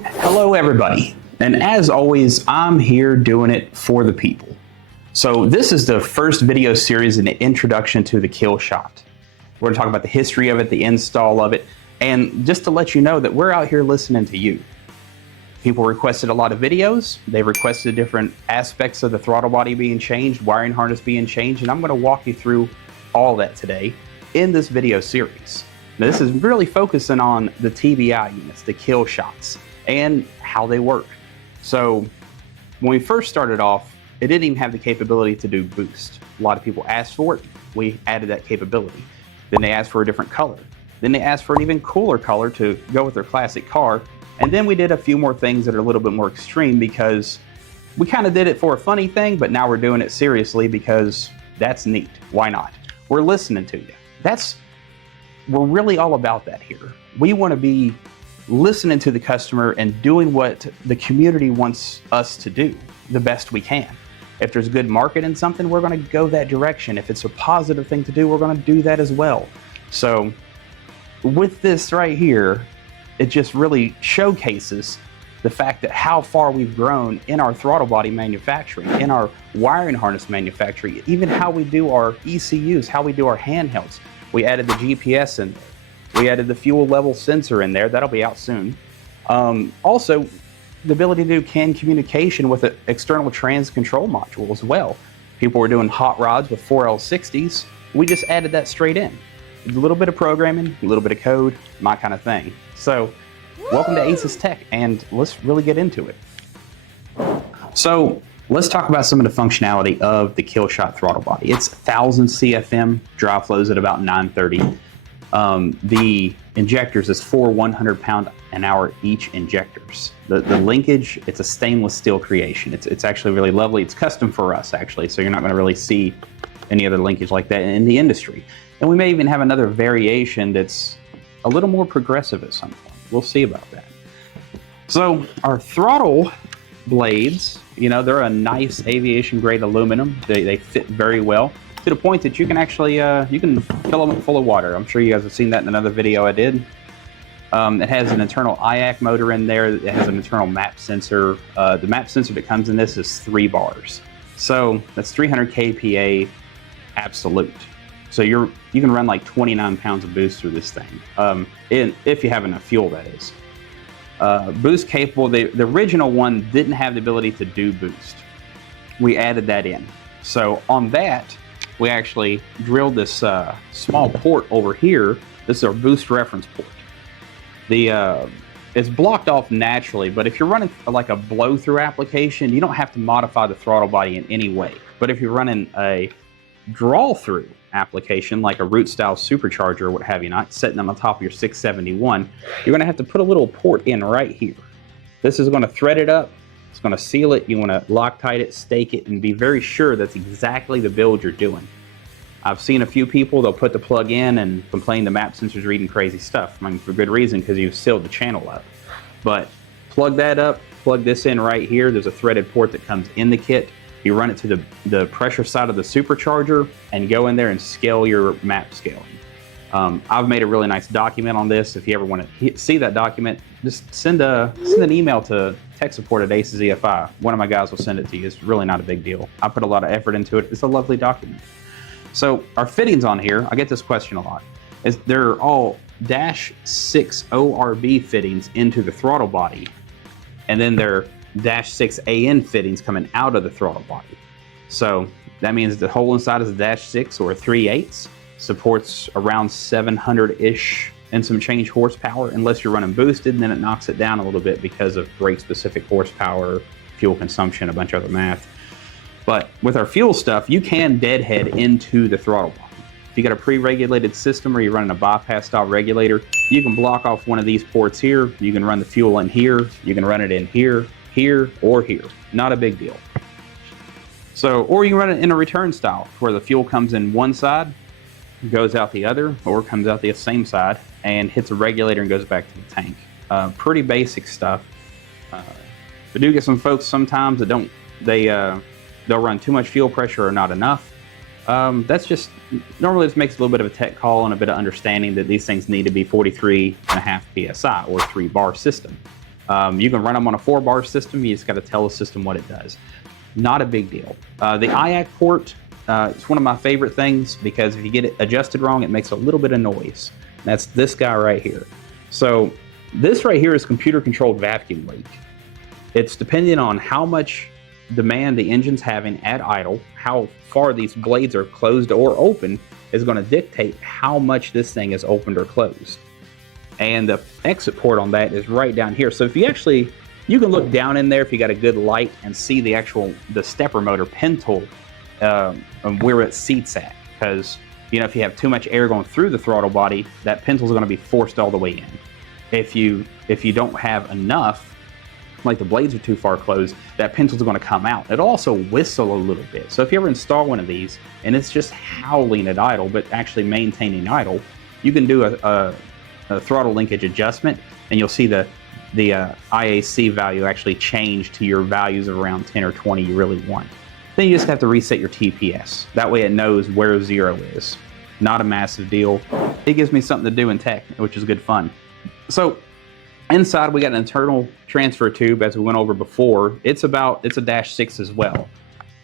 Hello everybody, and as always, I'm here doing it for the people. So this is the first video series in the introduction to the Killshot. We're going to talk about the history of it, the install of it, and just to let you know that we're out here listening to you. People requested a lot of videos. They requested different aspects of the throttle body being changed, wiring harness being changed, and I'm going to walk you through all that today in this video series. Now, this is really focusing on the TBI units, the Killshots, and how they work. So when we first started off, it didn't even have the capability to do boost. A lot of people asked for it. We added that capability. Then they asked for a different color. Then they asked for an even cooler color to go with their classic car. And then we did a few more things that are a little bit more extreme because we kind of did it for a funny thing, but now we're doing it seriously because that's neat. Why not? We're listening to you. We're really all about that here. We want to be listening to the customer and doing what the community wants us to do the best we can. If there's good market in something, we're going to go that direction. If it's a positive thing to do, we're going to do that as well. So with this right here, it just really showcases the fact that how far we've grown in our throttle body manufacturing, in our wiring harness manufacturing, even how we do our ECUs, how we do our handhelds. We added the GPS in there. We added the fuel level sensor in there. That'll be out soon. Also, the ability to do CAN communication with an external trans control module as well. People were doing hot rods with 4L60s. We just added that straight in. A little bit of programming, a little bit of code, my kind of thing. So, welcome to Aces Tech, and let's really get into it. So, let's talk about some of the functionality of the Killshot throttle body. It's 1000 CFM, drive flows at about 930. The injectors is 4 100-pound-an-hour each injectors. The linkage, it's a stainless steel creation. It's actually really lovely. It's custom for us, actually, so you're not going to really see any other linkage like that in the industry. And we may even have another variation that's a little more progressive at some point. We'll see about that. So our throttle blades, you know, they're a nice aviation-grade aluminum. They fit very well, to the point that you can actually you can fill them full of water. I'm sure you guys have seen that in another video I did. It has an internal IAC motor in there. It has an internal map sensor. The map sensor that comes in this is 3 bars. So that's 300 kPa absolute. So you can run like 29 pounds of boost through this thing, if you have enough fuel, that is. Boost capable, the original one didn't have the ability to do boost. We added that in. So on that, we actually drilled this small port over here. This is our boost reference port. It's blocked off naturally, but if you're running like a blow-through application, you don't have to modify the throttle body in any way. But if you're running a draw-through application, like a root-style supercharger or what have you not, setting them on top of your 671, you're going to have to put a little port in right here. This is going to thread it up. It's going to seal it. You want to Loctite it, stake it, and be very sure that's exactly the build you're doing. I've seen a few people, they'll put the plug in and complain the map sensor's reading crazy stuff. I mean, for good reason, because you've sealed the channel up. But plug that up, plug this in right here. There's a threaded port that comes in the kit. You run it to the pressure side of the supercharger and go in there and scale your map scaling. I've made a really nice document on this. If you ever want to see that document, just send an email to tech support at Aces EFI. One of my guys will send it to you. It's really not a big deal. I put a lot of effort into it. It's a lovely document. So our fittings on here, I get this question a lot, is they're all -6 ORB fittings into the throttle body, and then they're -6 AN fittings coming out of the throttle body. So that means the hole inside is a -6 or a 3/8, supports around 700-ish and some change horsepower, unless you're running boosted, and then it knocks it down a little bit because of brake-specific horsepower, fuel consumption, a bunch of other math. But with our fuel stuff, you can deadhead into the throttle body. If you got a pre-regulated system or you're running a bypass style regulator, you can block off one of these ports here. You can run the fuel in here. You can run it in here, here, or here. Not a big deal. So, or you can run it in a return style where the fuel comes in one side, goes out the other, or comes out the same side and hits a regulator and goes back to the tank. Pretty basic stuff. We do get some folks sometimes that they'll run too much fuel pressure or not enough. That's just, normally this makes a little bit of a tech call and a bit of understanding that these things need to be 43.5 PSI or 3-bar system. You can run them on a 4-bar system. You just got to tell the system what it does. Not a big deal. The IAC port, it's one of my favorite things because if you get it adjusted wrong, it makes a little bit of noise. That's this guy right here. So this right here is computer-controlled vacuum leak. It's dependent on how much demand the engine's having at idle, how far these blades are closed or open is going to dictate how much this thing is opened or closed. And the exit port on that is right down here. So if you can look down in there if you got a good light and see the stepper motor pin tool where it seats at. Because, if you have too much air going through the throttle body, that pin tool is going to be forced all the way in. If you don't have enough, like the blades are too far closed, that pin tool is going to come out. It'll also whistle a little bit. So if you ever install one of these and it's just howling at idle, but actually maintaining idle, you can do a throttle linkage adjustment, and you'll see the IAC value actually change to your values of around 10 or 20 you really want. Then you just have to reset your TPS. That way it knows where 0 is. Not a massive deal. It gives me something to do in tech, which is good fun. So inside we got an internal transfer tube, as we went over before. It's a -6 as well.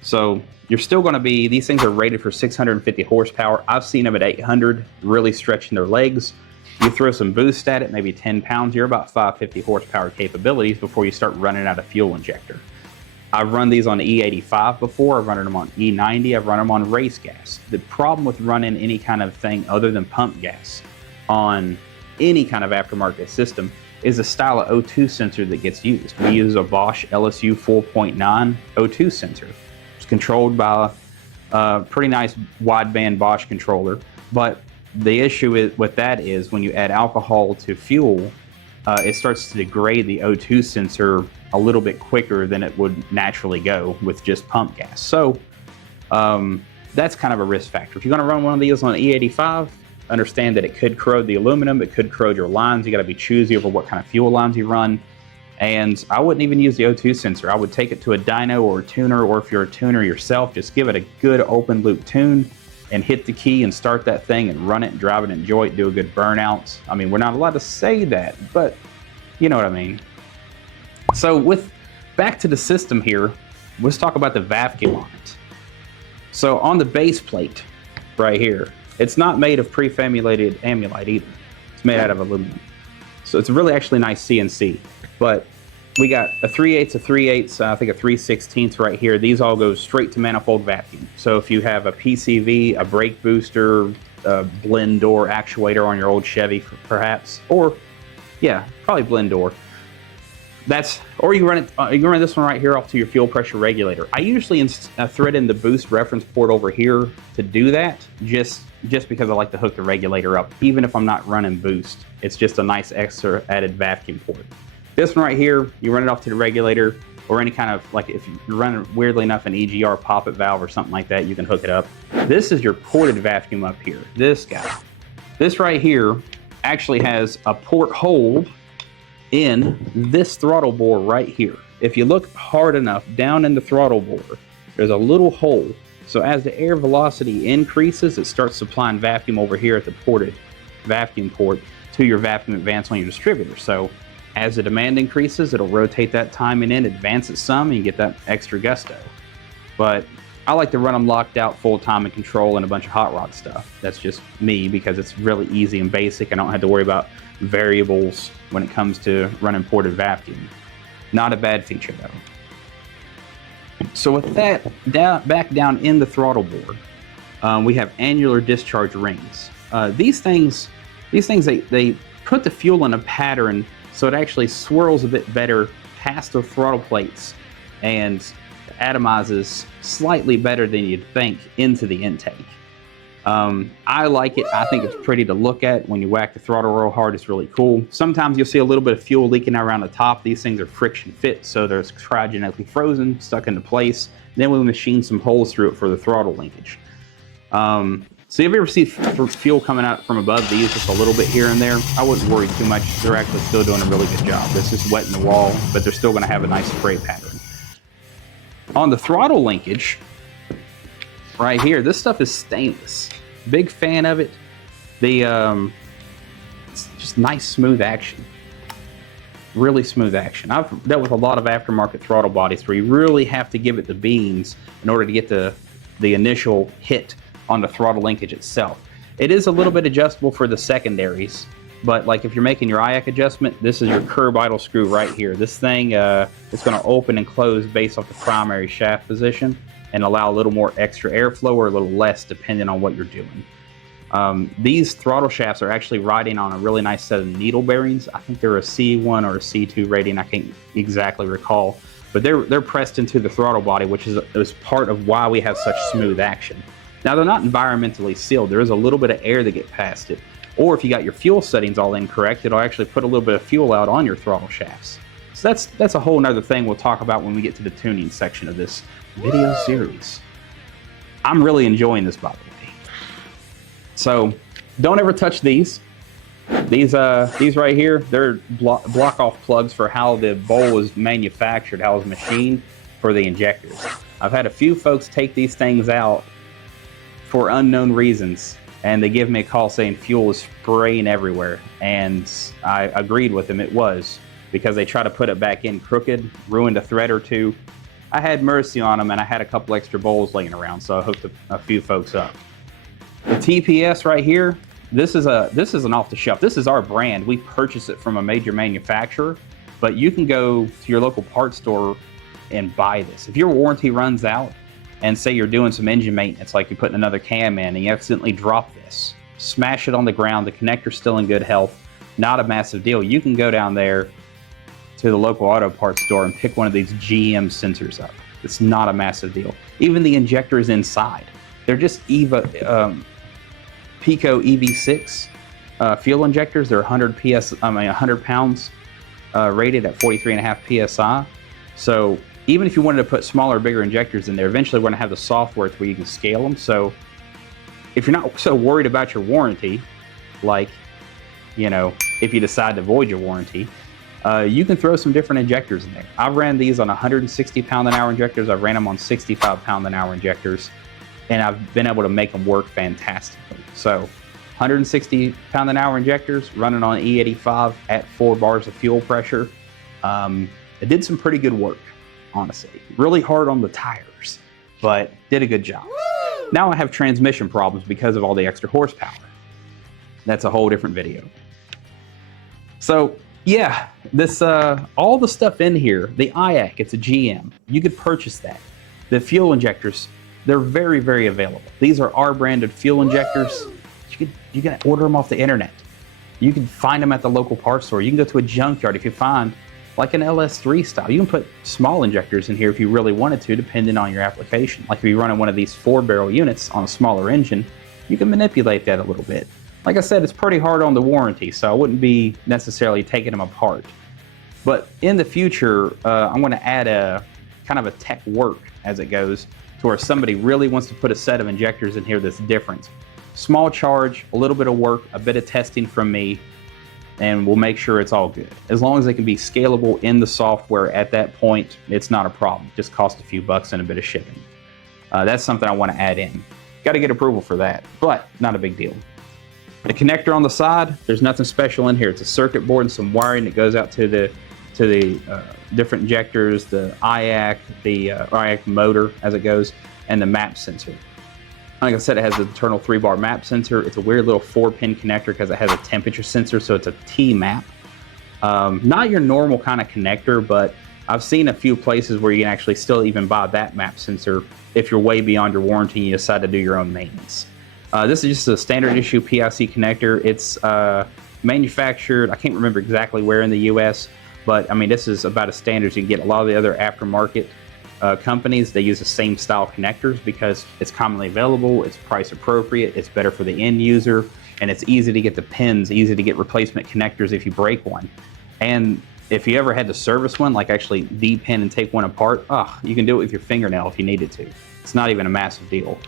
So you're still going to be, these things are rated for 650 horsepower. I've seen them at 800, really stretching their legs. You throw some boost at it, maybe 10 pounds, you're about 550 horsepower capabilities before you start running out of fuel injector. I've run these on E85 before, I've run them on E90, I've run them on race gas. The problem with running any kind of thing other than pump gas on any kind of aftermarket system is the style of O2 sensor that gets used. We use a Bosch LSU 4.9 O2 sensor. It's controlled by a pretty nice wideband Bosch controller, but the issue with that is when you add alcohol to fuel, it starts to degrade the O2 sensor a little bit quicker than it would naturally go with just pump gas. So that's kind of a risk factor. If you're going to run one of these on E85, understand that it could corrode the aluminum, it could corrode your lines. You got to be choosy over what kind of fuel lines you run. And I wouldn't even use the O2 sensor. I would take it to a dyno or a tuner, or if you're a tuner yourself, just give it a good open loop tune and hit the key and start that thing and run it and drive it, enjoy it, do a good burnout. I mean, we're not allowed to say that, but you know what I mean. So back to the system here, let's talk about the vacuum on it. So on the base plate right here, it's not made of pre-formulated amylite either. It's made out of aluminum. So it's really actually nice CNC. But we got a 3/8, a 3/8, I think a 3/16 right here. These all go straight to manifold vacuum. So if you have a PCV, a brake booster, a blend door actuator on your old Chevy perhaps, or yeah, probably blend door. Or you can run this one right here off to your fuel pressure regulator. I usually thread in the boost reference port over here to do that, just because I like to hook the regulator up, even if I'm not running boost. It's just a nice extra added vacuum port. This one right here, you run it off to the regulator, or any kind of, like if you're running weirdly enough an EGR poppet valve or something like that, you can hook it up. This is your ported vacuum up here, this guy. This right here actually has a port hole in this throttle bore right here. If you look hard enough down in the throttle bore, there's a little hole. So as the air velocity increases, it starts supplying vacuum over here at the ported vacuum port to your vacuum advance on your distributor. So as the demand increases, it'll rotate that timing in, advance it some, and you get that extra gusto. But I like to run them locked out full time and control and a bunch of hot rod stuff. That's just me, because it's really easy and basic. I don't have to worry about variables when it comes to running ported vacuum. Not a bad feature though. So with that, back down in the throttle board, we have annular discharge rings. These things, they put the fuel in a pattern so it actually swirls a bit better past the throttle plates and atomizes slightly better than you'd think into the intake. I like it. I think it's pretty to look at. When you whack the throttle real hard, it's really cool. Sometimes you'll see a little bit of fuel leaking out around the top. These things are friction fit, so they're cryogenically frozen, stuck into place. Then we machine some holes through it for the throttle linkage. So if you ever see fuel coming out from above these just a little bit here and there, I wouldn't worry too much. They're actually still doing a really good job. This is wetting the wall, but they're still going to have a nice spray pattern. On the throttle linkage, right here, this stuff is stainless. Big fan of it. It's just nice, smooth action. really smooth action. I've dealt with a lot of aftermarket throttle bodies where you really have to give it the beans in order to get the initial hit on the throttle linkage itself. It is a little bit adjustable for the secondaries, but like if you're making your IAC adjustment, this is your curb idle screw right here. This thing is going to open and close based off the primary shaft position and allow a little more extra airflow or a little less depending on what you're doing. These throttle shafts are actually riding on a really nice set of needle bearings. I think they're a C1 or a C2 rating. I can't exactly recall, but they're pressed into the throttle body, which is part of why we have such smooth action. Now, they're not environmentally sealed. There is a little bit of air that gets past it. Or if you got your fuel settings all incorrect, it'll actually put a little bit of fuel out on your throttle shafts. So that's a whole nother thing we'll talk about when we get to the tuning section of this video series. I'm really enjoying this, by the way. So don't ever touch these. These right here, they're block off plugs for how the bowl is manufactured, how it's machined for the injectors. I've had a few folks take these things out for unknown reasons, and they give me a call saying fuel is spraying everywhere, and I agreed with them. It was because they try to put it back in crooked, ruined a thread or two. I had mercy on them, and I had a couple extra bowls laying around, so I hooked a few folks up. The TPS right here, this is an off-the-shelf. This is our brand. We purchase it from a major manufacturer, but you can go to your local parts store and buy this. If your warranty runs out, and say you're doing some engine maintenance, like you're putting another cam in and you accidentally drop this, smash it on the ground, the connector's still in good health, not a massive deal. You can go down there to the local auto parts store and pick one of these GM sensors up. It's not a massive deal. Even the injectors inside, they're just Pico EV6 fuel injectors. They're 100 pounds rated at 43.5 PSI. So even if you wanted to put smaller, bigger injectors in there, eventually we're going to have the software where you can scale them. So if you're not so worried about your warranty, like, you know, if you decide to void your warranty, you can throw some different injectors in there. I've ran these on 160 pound-an-hour injectors. I've ran them on 65 pound-an-hour injectors, and I've been able to make them work fantastically. So 160 pound-an-hour injectors running on E85 at 4 bars of fuel pressure. It did some pretty good work. Honestly, really hard on the tires, but did a good job. Woo! Now I have transmission problems because of all the extra horsepower. That's a whole different video. So yeah, this all the stuff in here, the IAC, it's a GM. You could purchase that. The fuel injectors, they're very, very available. These are our branded fuel injectors. You can order them off the internet. You can find them at the local parts store. You can go to a junkyard if you find like an LS3 style. You can put small injectors in here if you really wanted to, depending on your application. Like if you're running one of these 4-barrel units on a smaller engine, you can manipulate that a little bit. Like I said, it's pretty hard on the warranty, so I wouldn't be necessarily taking them apart. But in the future, I'm going to add a kind of a tech work as it goes to where somebody really wants to put a set of injectors in here that's different. Small charge, a little bit of work, a bit of testing from me, and we'll make sure it's all good. As long as they can be scalable in the software at that point, it's not a problem. Just cost a few bucks and a bit of shipping. That's something I want to add in. Got to get approval for that, but not a big deal. The connector on the side, there's nothing special in here. It's a circuit board and some wiring that goes out to the different injectors, the IAC, the IAC motor as it goes, and the map sensor. Like I said, it has an internal 3-bar map sensor. It's a weird little 4-pin connector because it has a temperature sensor, so it's a T-map. Not your normal kind of connector, but I've seen a few places where you can actually still even buy that map sensor if you're way beyond your warranty and you decide to do your own maintenance. This is just a standard issue PIC connector. It's manufactured, I can't remember exactly where in the US, but I mean, this is about as standard as you can get. A lot of the other aftermarket companies, they use the same style connectors because it's commonly available, it's price appropriate, it's better for the end user, and it's easy to get the pins, easy to get replacement connectors if you break one. And if you ever had to service one, like actually de-pin and take one apart, you can do it with your fingernail if you needed to. It's not even a massive deal.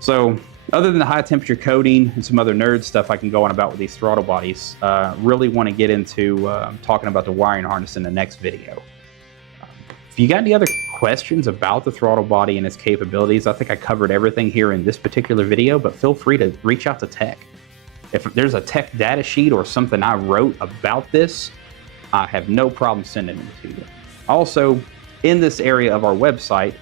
So other than the high temperature coating and some other nerd stuff I can go on about with these throttle bodies, really want to get into talking about the wiring harness in the next video. If you got any other questions about the throttle body and its capabilities, I think I covered everything here in this particular video, but feel free to reach out to tech. If there's a tech data sheet or something I wrote about this, I have no problem sending them to you. Also, in this area of our website,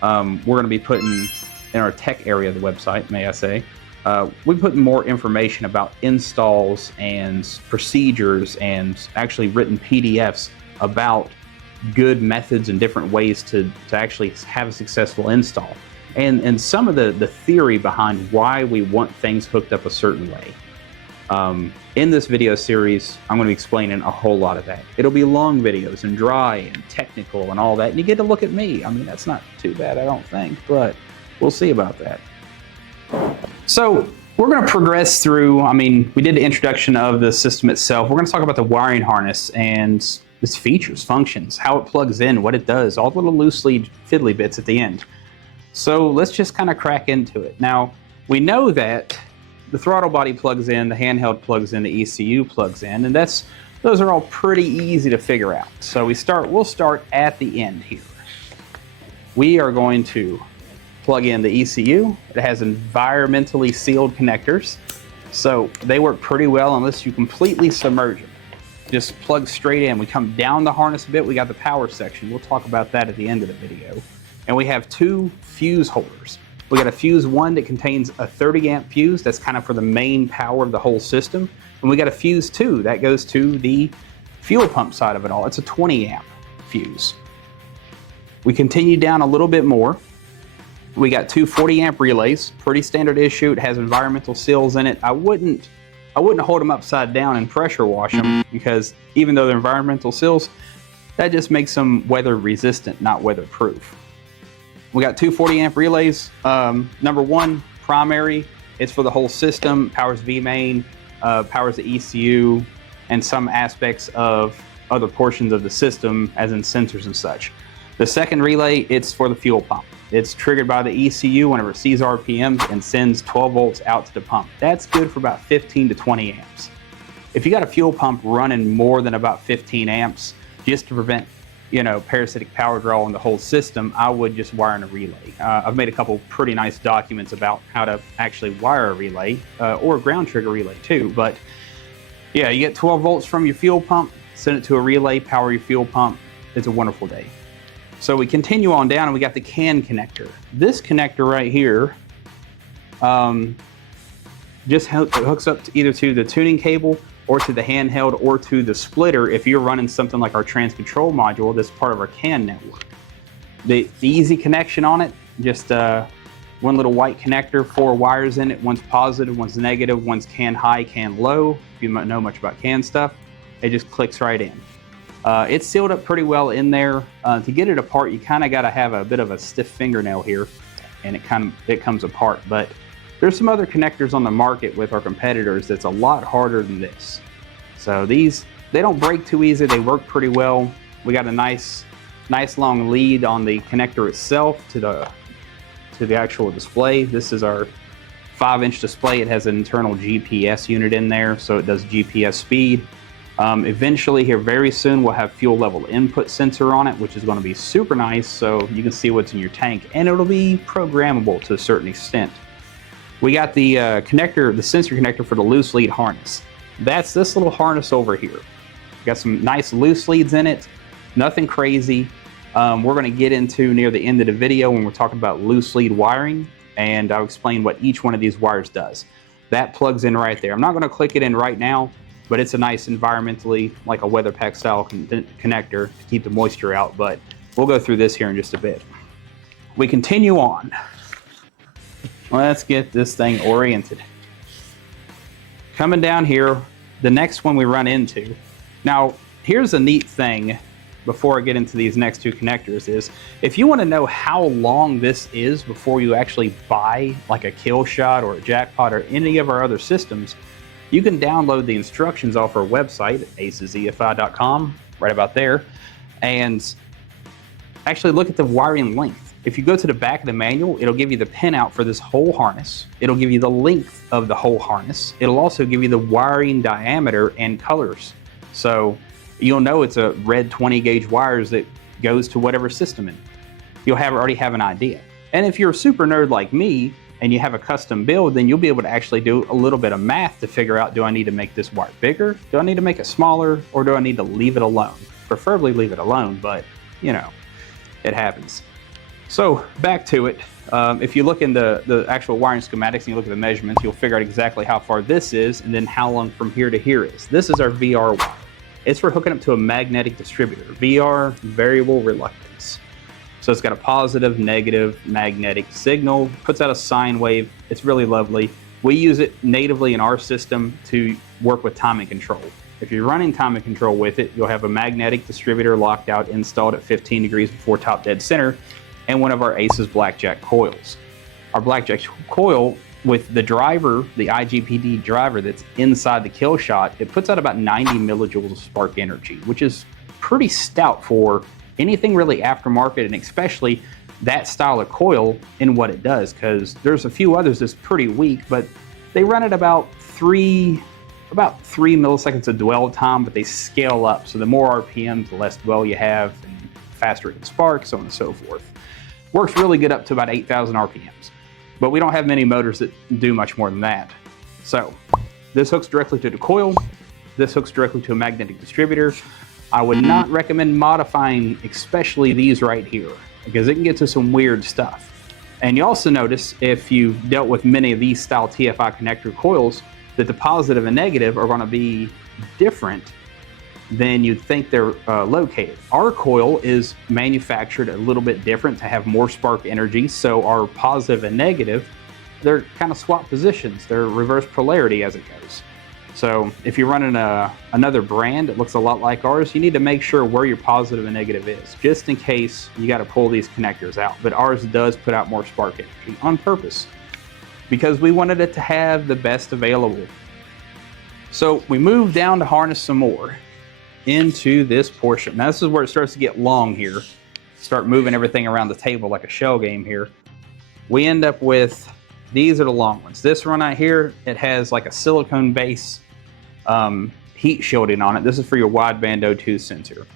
we're going to be putting, in our tech area of the website, may I say, we put more information about installs and procedures and actually written PDFs about good methods and different ways to actually have a successful install. And some of the theory behind why we want things hooked up a certain way. In this video series, I'm going to be explaining a whole lot of that. It'll be long videos and dry and technical and all that, and you get to look at me. I mean, that's not too bad, I don't think, but we'll see about that. So we're going to progress through, I mean, we did the introduction of the system itself. We're going to talk about the wiring harness and its features, functions, how it plugs in, what it does, all the little loose lead fiddly bits at the end. So let's just kind of crack into it. Now, we know that the throttle body plugs in, the handheld plugs in, the ECU plugs in, and those are all pretty easy to figure out. So we'll start at the end here. We are going to plug in the ECU. It has environmentally sealed connectors, so they work pretty well unless you completely submerge them. Just plug straight in. We come down the harness a bit, we got the power section. We'll talk about that at the end of the video. And we have two fuse holders. We got a fuse 1 that contains a 30 amp fuse, that's kind of for the main power of the whole system. And we got a fuse 2 that goes to the fuel pump side of it all. It's a 20 amp fuse. We continue down a little bit more. We got two 40 amp relays, pretty standard issue. It has environmental seals in it. I wouldn't hold them upside down and pressure wash them, because even though they're environmental seals, that just makes them weather resistant, not weatherproof. We got two 40 amp relays. Number 1, primary, it's for the whole system, powers V-main, powers the ECU, and some aspects of other portions of the system, as in sensors and such. The second relay, it's for the fuel pump. It's triggered by the ECU whenever it sees RPMs and sends 12 volts out to the pump. That's good for about 15 to 20 amps. If you got a fuel pump running more than about 15 amps, just to prevent parasitic power draw on the whole system, I would just wire in a relay. I've made a couple pretty nice documents about how to actually wire a relay, or a ground trigger relay too. But yeah, you get 12 volts from your fuel pump, send it to a relay, power your fuel pump. It's a wonderful day. So we continue on down and we got the CAN connector. This connector right here just hooks up either to the tuning cable or to the handheld or to the splitter if you're running something like our trans control module that's part of our CAN network. The easy connection on it, just one little white connector, 4 wires in it, one's positive, one's negative, one's CAN high, CAN low. If you know much about CAN stuff, it just clicks right in. It's sealed up pretty well in there. To get it apart, you kind of got to have a bit of a stiff fingernail here, and it comes apart. But there's some other connectors on the market with our competitors that's a lot harder than this. So they don't break too easy. They work pretty well. We got a nice long lead on the connector itself to the actual display. This is our 5-inch display. It has an internal GPS unit in there, so it does GPS speed. Eventually here very soon we'll have fuel level input sensor on it, which is going to be super nice, so you can see what's in your tank, and it'll be programmable to a certain extent. We got the connector, the sensor connector for the loose lead harness. That's this little harness over here. Got some nice loose leads in it, nothing crazy. We're going to get into near the end of the video when we're talking about loose lead wiring, and I'll explain what each one of these wires does. That plugs in right there. I'm not going to click it in right now, but it's a nice environmentally, like a weather pack style connector to keep the moisture out, but we'll go through this here in just a bit. We continue on. Let's get this thing oriented. Coming down here, the next one we run into. Now, here's a neat thing before I get into these next two connectors is, if you want to know how long this is before you actually buy like a Killshot or a Jackpot or any of our other systems, you can download the instructions off our website, acezefi.com, right about there, and actually look at the wiring length. If you go to the back of the manual, it'll give you the pinout for this whole harness. It'll give you the length of the whole harness. It'll also give you the wiring diameter and colors. So you'll know it's a red 20 gauge wires that goes to whatever system in. You'll already have an idea. And if you're a super nerd like me, and you have a custom build, then you'll be able to actually do a little bit of math to figure out, do I need to make this wire bigger? Do I need to make it smaller? Or do I need to leave it alone? Preferably leave it alone, but you know, it happens. So back to it. If you look in the actual wiring schematics and you look at the measurements, you'll figure out exactly how far this is and then how long from here to here is. This is our VR wire. It's for hooking up to a magnetic distributor. VR, variable reluctance. So it's got a positive, negative, magnetic signal, puts out a sine wave. It's really lovely. We use it natively in our system to work with timing control. If you're running timing control with it, you'll have a magnetic distributor locked out, installed at 15 degrees before top dead center, and one of our ACES blackjack coils. Our blackjack coil with the driver, the IGBT driver that's inside the Killshot, it puts out about 90 millijoules of spark energy, which is pretty stout for anything really aftermarket, and especially that style of coil in what it does, because there's a few others that's pretty weak, but they run at about three milliseconds of dwell time, but they scale up. So the more RPMs, the less dwell you have, and faster it can spark, so on and so forth. Works really good up to about 8,000 RPMs, but we don't have many motors that do much more than that. So this hooks directly to the coil. This hooks directly to a magnetic distributor. I would not recommend modifying, especially these right here, because it can get to some weird stuff. And you also notice, if you've dealt with many of these style TFI connector coils, that the positive and negative are going to be different than you'd think they're located. Our coil is manufactured a little bit different to have more spark energy, so our positive and negative, they're kind of swap positions. They're reverse polarity as it goes. So if you're running another brand that looks a lot like ours, you need to make sure where your positive and negative is, just in case you got to pull these connectors out. But ours does put out more spark energy on purpose, because we wanted it to have the best available. So we moved down to harness some more into this portion. Now this is where it starts to get long here. Start moving everything around the table like a shell game here. We end up with, these are the long ones. This one right here, it has like a silicone base heat shielding on it. This is for your wideband O2 sensor.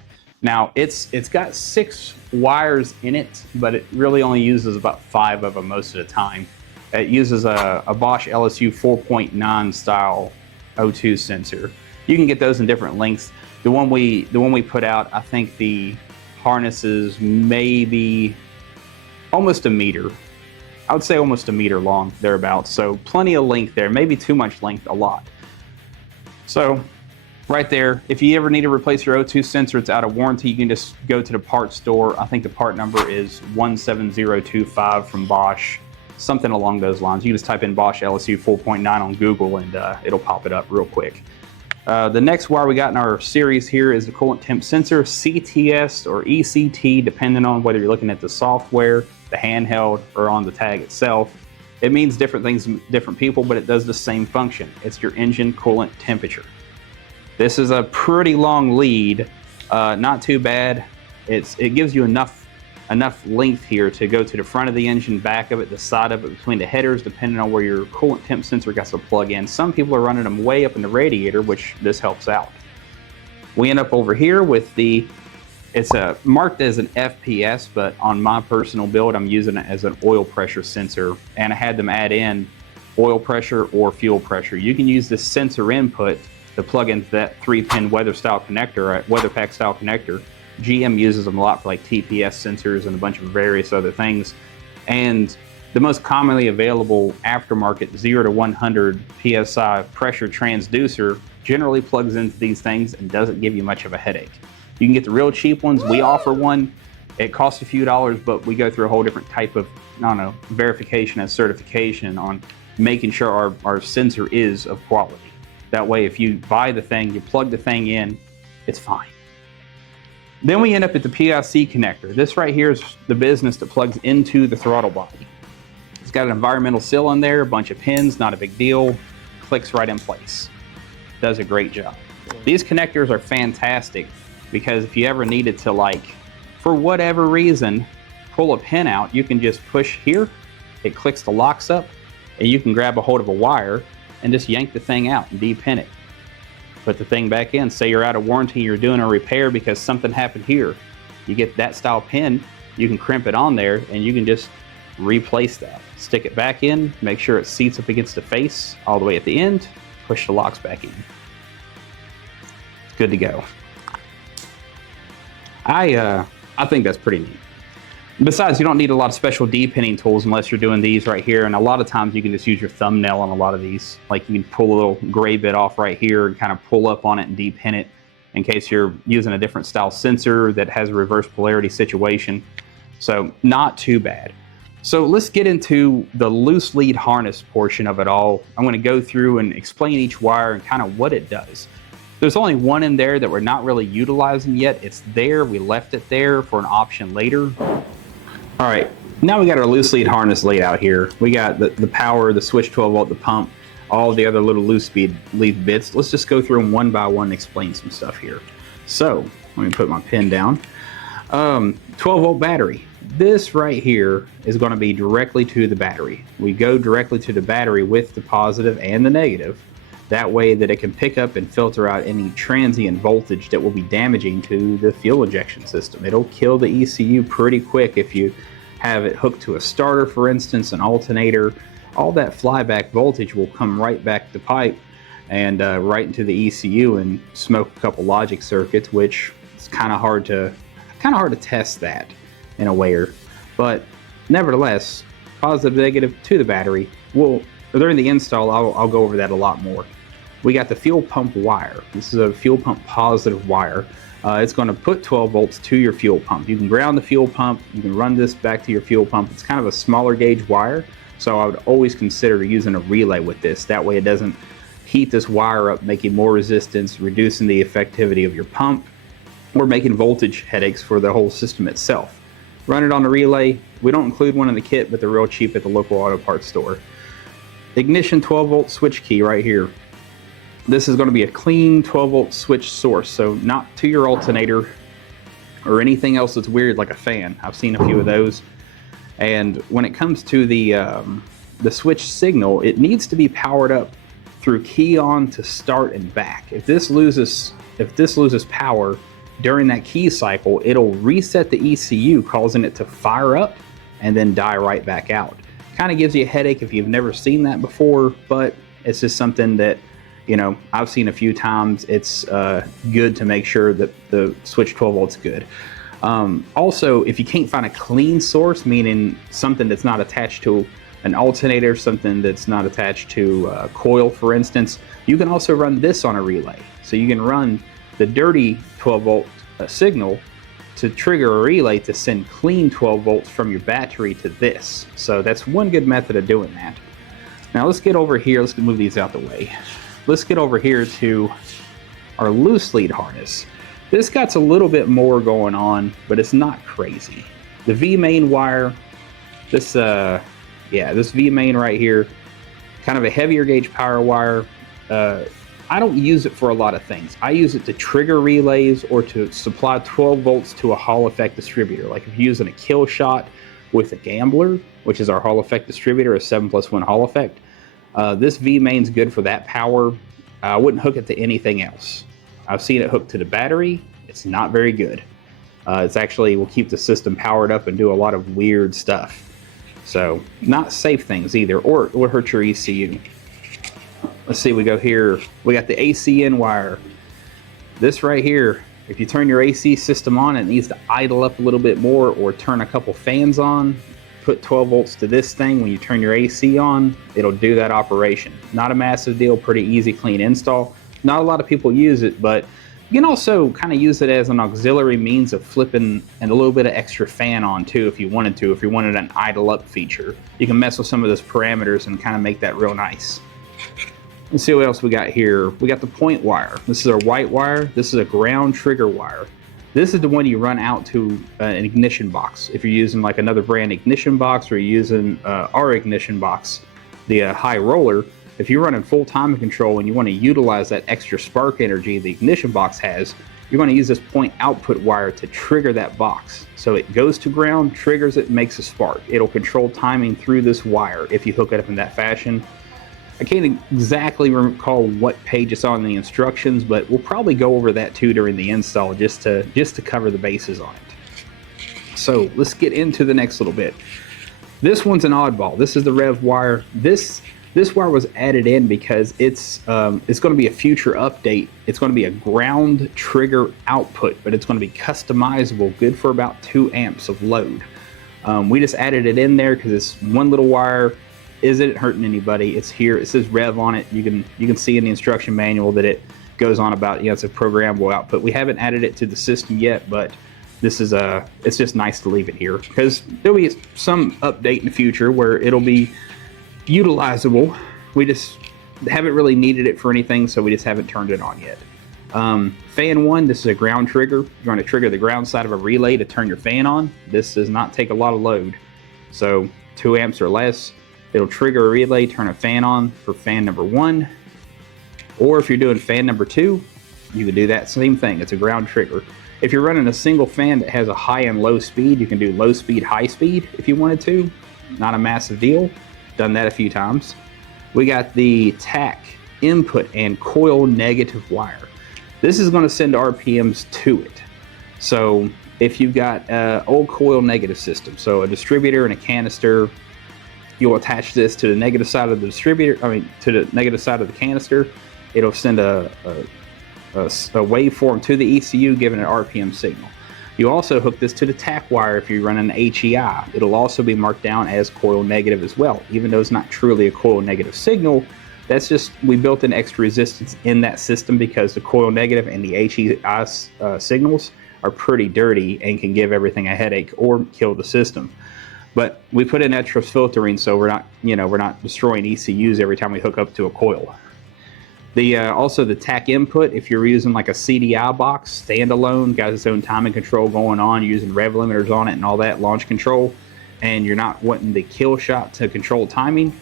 Now it's got 6 wires in it, but it really only uses about 5 of them most of the time. It uses a Bosch LSU 4.9 style O2 sensor. You can get those in different lengths. The one we put out, I think the harness is maybe almost a meter. I would say almost a meter long, thereabouts. So plenty of length there, maybe too much length, a lot. So right there, if you ever need to replace your O2 sensor, it's out of warranty, you can just go to the parts store. I think the part number is 17025 from Bosch, something along those lines. You can just type in Bosch LSU 4.9 on Google and it'll pop it up real quick. The next wire we got in our series here is the coolant temp sensor, CTS or ECT, depending on whether you're looking at the software, the handheld, or on the tag itself. It means different things to different people, but it does the same function. It's your engine coolant temperature. This is a pretty long lead, not too bad. It gives you enough length here to go to the front of the engine, back of it, the side of it, between the headers, depending on where your coolant temp sensor got to plug in. Some people are running them way up in the radiator, which this helps out. We end up over here with it's marked as an FPS, but on my personal build, I'm using it as an oil pressure sensor, and I had them add in oil pressure or fuel pressure. You can use this sensor input to plug into that 3-pin weather style connector, weather pack style connector. GM uses them a lot for like TPS sensors and a bunch of various other things. And the most commonly available aftermarket 0 to 100 PSI pressure transducer generally plugs into these things and doesn't give you much of a headache. You can get the real cheap ones. We offer one. It costs a few dollars, but we go through a whole different type of, verification and certification on making sure our sensor is of quality. That way, if you buy the thing, you plug the thing in, it's fine. Then we end up at the PIC connector. This right here is the business that plugs into the throttle body. It's got an environmental seal in there, a bunch of pins, not a big deal. Clicks right in place. Does a great job. These connectors are fantastic because if you ever needed to, for whatever reason, pull a pin out, you can just push here, it clicks the locks up, and you can grab a hold of a wire and just yank the thing out and de-pin it. Put the thing back in. Say you're out of warranty, you're doing a repair because something happened here. You get that style pin, you can crimp it on there, and you can just replace that. Stick it back in, make sure it seats up against the face all the way at the end, push the locks back in. It's good to go. I think that's pretty neat. Besides, you don't need a lot of special D-pinning tools unless you're doing these right here, and a lot of times you can just use your thumbnail on a lot of these. Like you can pull a little gray bit off right here and kind of pull up on it and D-pin it in case you're using a different style sensor that has a reverse polarity situation. So not too bad. So let's get into the loose lead harness portion of it all. I'm going to go through and explain each wire and kind of what it does. There's only one in there that we're not really utilizing yet. It's there, we left it there for an option later. All right, now we got our loose lead harness laid out here. We got the power, the switch 12 volt, the pump, all the other little loose lead bits. Let's just go through them one by one and explain some stuff here. So let me put my pen down. 12 volt battery. This right here is going to be directly to the battery. We go directly to the battery with the positive and the negative. That way that it can pick up and filter out any transient voltage that will be damaging to the fuel injection system. It'll kill the ECU pretty quick if you have it hooked to a starter, for instance, an alternator. All that flyback voltage will come right back to pipe and right into the ECU and smoke a couple logic circuits, which is kind of hard to test that in a way. But nevertheless, positive, negative to the battery. During the install, I'll go over that a lot more. We got the fuel pump wire. This is a fuel pump positive wire. It's going to put 12 volts to your fuel pump. You can ground the fuel pump. You can run this back to your fuel pump. It's kind of a smaller gauge wire, so I would always consider using a relay with this. That way it doesn't heat this wire up, making more resistance, reducing the effectivity of your pump, or making voltage headaches for the whole system itself. Run it on a relay. We don't include one in the kit, but they're real cheap at the local auto parts store. Ignition 12 volt switch key right here. This is going to be a clean 12 volt switch source, so not to your alternator or anything else that's weird like a fan. I've seen a few of those. And when it comes to the switch signal, it needs to be powered up through key on to start and back. If this loses power during that key cycle, it'll reset the ECU, causing it to fire up and then die right back out. Kind of gives you a headache if you've never seen that before, but it's just something that, you know, I've seen a few times. It's good to make sure that the switch 12 volts good. Also, if you can't find a clean source, meaning something that's not attached to an alternator, something that's not attached to a coil, for instance, you can also run this on a relay. So you can run the dirty 12 volt signal to trigger a relay to send clean 12 volts from your battery to this. So that's one good method of doing that. Now let's get over here. Let's move these out the way. Let's get over here to our loose lead harness. This got a little bit more going on, but it's not crazy. The V main wire, this V main right here, kind of a heavier gauge power wire. I don't use it for a lot of things. I use it to trigger relays or to supply 12 volts to a Hall effect distributor. Like if you're using a Killshot with a Gambler, which is our Hall effect distributor, a 7+1 Hall effect. This V main's good for that power. I wouldn't hook it to anything else. I've seen it hooked to the battery. It's not very good. It's actually will keep the system powered up and do a lot of weird stuff. So not safe things either, or it will hurt your ECU. Let's see, we go here. We got the ACN wire. This right here, if you turn your AC system on, it needs to idle up a little bit more or turn a couple fans on. Put 12 volts to this thing. When you turn your AC on, it'll do that operation. Not a massive deal, pretty easy, clean install. Not a lot of people use it, but you can also kind of use it as an auxiliary means of flipping and a little bit of extra fan on too if you wanted to. If you wanted an idle up feature, you can mess with some of those parameters and kind of make that real nice. Let's see what else we got here. We got the point wire. This is our white wire. This is a ground trigger wire. This is the one you run out to an ignition box. If you're using like another brand ignition box or you're using our ignition box, the high roller, if you're running full timing control and you want to utilize that extra spark energy the ignition box has, you're going to use this point output wire to trigger that box. So it goes to ground, triggers it, makes a spark. It'll control timing through this wire if you hook it up in that fashion. I can't exactly recall what page it's on in the instructions, but we'll probably go over that too during the install just to cover the bases on it. So let's get into the next little bit. This one's an oddball. This is the rev wire. This wire was added in because it's going to be a future update. It's going to be a ground trigger output, but it's going to be customizable, good for about 2 amps of load. We just added it in there because this one little wire isn't hurting anybody. It's here. It says rev on it. You can see in the instruction manual that it goes on about, it's a programmable output. We haven't added it to the system yet, but this is it's just nice to leave it here because there'll be some update in the future where it'll be utilizable. We just haven't really needed it for anything, so we just haven't turned it on yet. Fan 1, this is a ground trigger. You're going to trigger the ground side of a relay to turn your fan on. This does not take a lot of load, so 2 amps or less. It'll trigger a relay, turn a fan on for fan number 1. Or if you're doing fan number 2, you can do that same thing. It's a ground trigger. If you're running a single fan that has a high and low speed, you can do low speed, high speed if you wanted to. Not a massive deal. Done that a few times. We got the TAC input and coil negative wire. This is going to send RPMs to it. So if you've got an old coil negative system, so a distributor and a canister, you'll attach this to the negative side of the distributor, to the negative side of the canister. It'll send a waveform to the ECU giving an RPM signal. You also hook this to the TAC wire if you run an HEI. It'll also be marked down as coil negative as well. Even though it's not truly a coil negative signal, that's just, we built in extra resistance in that system because the coil negative and the HEI signals are pretty dirty and can give everything a headache or kill the system. But we put in extra filtering so we're not destroying ECUs every time we hook up to a coil. Also the TAC input, if you're using like a CDI box, standalone, got its own timing control going on, using rev limiters on it and all that, launch control, and you're not wanting the Killshot to control timing,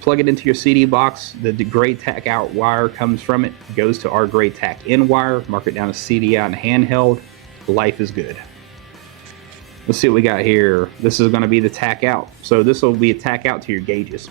plug it into your CD box. The gray TAC out wire comes from it, goes to our gray TAC in wire, mark it down as CDI and handheld. Life is good. Let's see what we got here. This is going to be the TAC out. So this will be a TAC out to your gauges.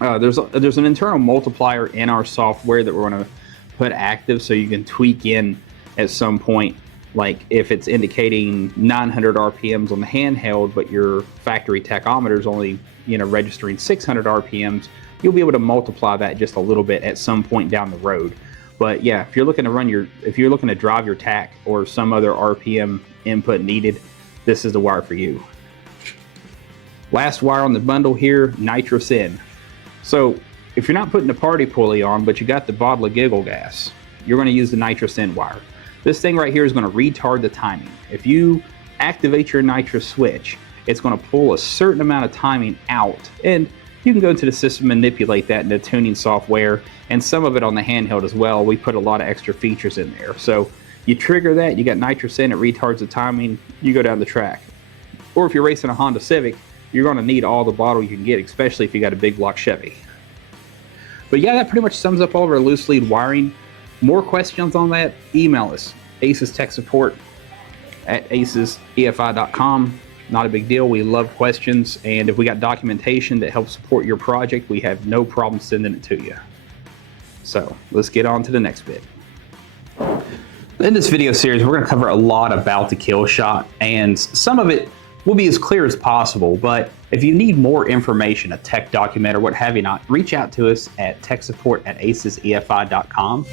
There's an internal multiplier in our software that we're going to put active so you can tweak in at some point. Like if it's indicating 900 RPMs on the handheld, but your factory tachometer is only registering 600 RPMs, you'll be able to multiply that just a little bit at some point down the road. But yeah, if you're looking to drive your TAC or some other RPM input needed, this is the wire for you. Last wire on the bundle here, nitrous in. So if you're not putting the party pulley on, but you got the bottle of giggle gas, you're going to use the nitrous in wire. This thing right here is going to retard the timing. If you activate your nitrous switch, it's going to pull a certain amount of timing out, and you can go into the system and manipulate that in the tuning software, and some of it on the handheld as well. We put a lot of extra features in there. So you trigger that, you got nitrous in, it retards the timing, you go down the track. Or if you're racing a Honda Civic, you're going to need all the bottle you can get, especially if you got a big block Chevy. But yeah, that pretty much sums up all of our loose lead wiring. More questions on that, email us, Aces Tech Support at acesefi.com. Not a big deal. We love questions, and if we got documentation that helps support your project, we have no problem sending it to you. So let's get on to the next bit. In this video series, we're going to cover a lot about the Killshot, and some of it will be as clear as possible, but if you need more information, a tech document or what have you not, reach out to us at techsupport@acesefi.com.